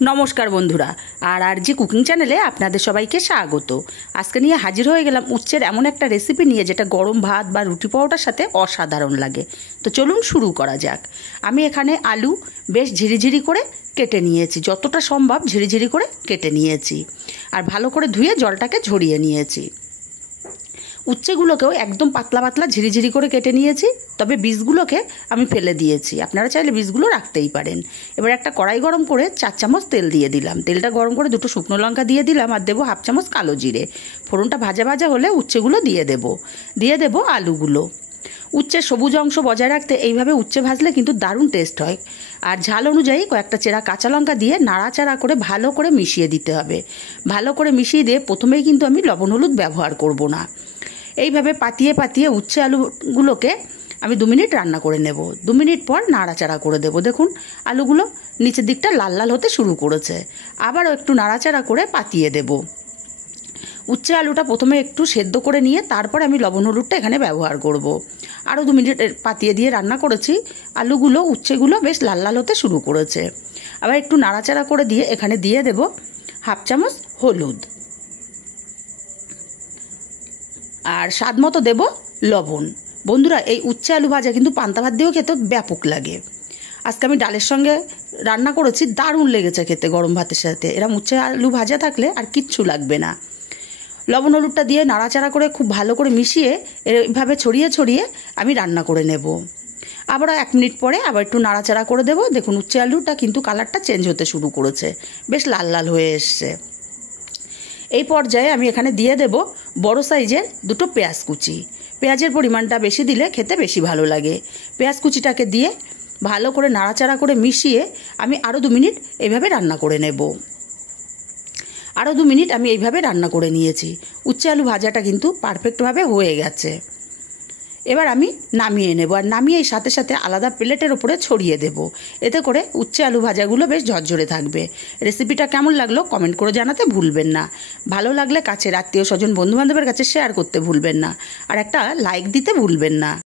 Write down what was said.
নমস্কার বন্ধুরা, আর জি কুকিং চ্যানেলে আপনাদের সবাইকে স্বাগত। আজকে নিয়ে হাজির হয়ে গেলাম উচ্ছের এমন একটা রেসিপি নিয়ে যেটা গরম ভাত বা রুটি পরোটার সাথে অসাধারণ লাগে। তো চলুন শুরু করা যাক। আমি এখানে আলু বেশ ঝিরিঝিরি করে কেটে নিয়েছি, যতটা সম্ভব ঝিরিঝিরি করে কেটে নিয়েছি, আর ভালো করে ধুয়ে জলটাকে ঝরিয়ে নিয়েছি। উচ্ছেগুলোকেও একদম পাতলা পাতলা ঝিরিঝিরি করে কেটে নিয়েছি, তবে বীজগুলোকে আমি ফেলে দিয়েছি। আপনারা চাইলে বীজগুলো রাখতেই পারেন। এবার একটা কড়াই গরম করে 4 চামচ তেল দিয়ে দিলাম। তেলটা গরম করে 2টো শুকনো লঙ্কা দিয়ে দিলাম, আর দেবো 1/2 চামচ কালো জিরে। ফোড়নটা ভাজা ভাজা হলে উচ্ছেগুলো দিয়ে দেবো আলুগুলো। উচ্ছের সবুজ অংশ বজায় রাখতে এইভাবে উচ্ছে ভাজলে কিন্তু দারুণ টেস্ট হয়। আর ঝাল অনুযায়ী কয়েকটা চেরা কাঁচা লঙ্কা দিয়ে নাড়াচাড়া করে ভালো করে মিশিয়ে দিতে হবে। ভালো করে মিশিয়ে দিয়ে প্রথমেই কিন্তু আমি লবণ হলুদ ব্যবহার করব না। এইভাবে পাতিয়ে পাতিয়ে উচ্ছে আলুগুলোকে আমি 2 মিনিট রান্না করে নেব। 2 মিনিট পর নাড়াচাড়া করে দেব। দেখুন আলুগুলো নিচের দিকটা লাল লাল হতে শুরু করেছে। আবারও একটু নাড়াচাড়া করে পাতিয়ে দেব। উচ্ছে আলুটা প্রথমে একটু সেদ্ধ করে নিয়ে তারপরে আমি লবণ হলুদটা এখানে ব্যবহার করব। আরও 2 মিনিট পাতিয়ে দিয়ে রান্না করেছি। আলুগুলো উচ্ছেগুলো বেশ লাল লাল হতে শুরু করেছে। আবার একটু নাড়াচাড়া করে দিয়ে এখানে দিয়ে দেব 1/2 চামচ হলুদ, আর স্বাদ মতো দেব লবণ। বন্ধুরা, এই উচ্ছে আলু ভাজা কিন্তু পান্তা ভাত দিয়েও খেতে ব্যাপক লাগে। আজকে আমি ডালের সঙ্গে রান্না করেছি, দারুণ লেগেছে খেতে গরম ভাতের সাথে। এরম উচ্ছে আলু ভাজা থাকলে আর কিচ্ছু লাগবে না। লবণ হলুদটা দিয়ে নাড়াচাড়া করে খুব ভালো করে মিশিয়ে এইভাবে ছড়িয়ে ছড়িয়ে আমি রান্না করে নেব। আবার 1 মিনিট পরে আবার একটু নাড়াচাড়া করে দেব। দেখুন উচ্ছে আলুটা কিন্তু কালারটা চেঞ্জ হতে শুরু করেছে, বেশ লাল লাল হয়ে এসছে। এই পর্যায়ে আমি এখানে দিয়ে দেব বড় সাইজের 2টো পেঁয়াজ কুচি। পেঁয়াজের পরিমাণটা বেশি দিলে খেতে বেশি ভালো লাগে। পেঁয়াজ কুচিটাকে দিয়ে ভালো করে নাড়াচাড়া করে মিশিয়ে আমি আরও 2 মিনিট এইভাবে রান্না করে নেব। আরও 2 মিনিট আমি এইভাবে রান্না করে নিয়েছি। উচ্ছে আলু ভাজাটা কিন্তু পারফেক্টভাবে হয়ে গেছে। এবার আমি নামিয়ে নেব, আর নামিয়ে সাথে সাথে আলাদা প্লেটের ওপরে ছড়িয়ে দেব। এতে করে উচ্ছে আলু ভাজাগুলো বেশ ঝরঝরে থাকবে। রেসিপিটা কেমন লাগলো কমেন্ট করে জানাতে ভুলবেন না। ভালো লাগলে কাছের আত্মীয় স্বজন বন্ধুবান্ধবের কাছে শেয়ার করতে ভুলবেন না, আর একটা লাইক দিতে ভুলবেন না।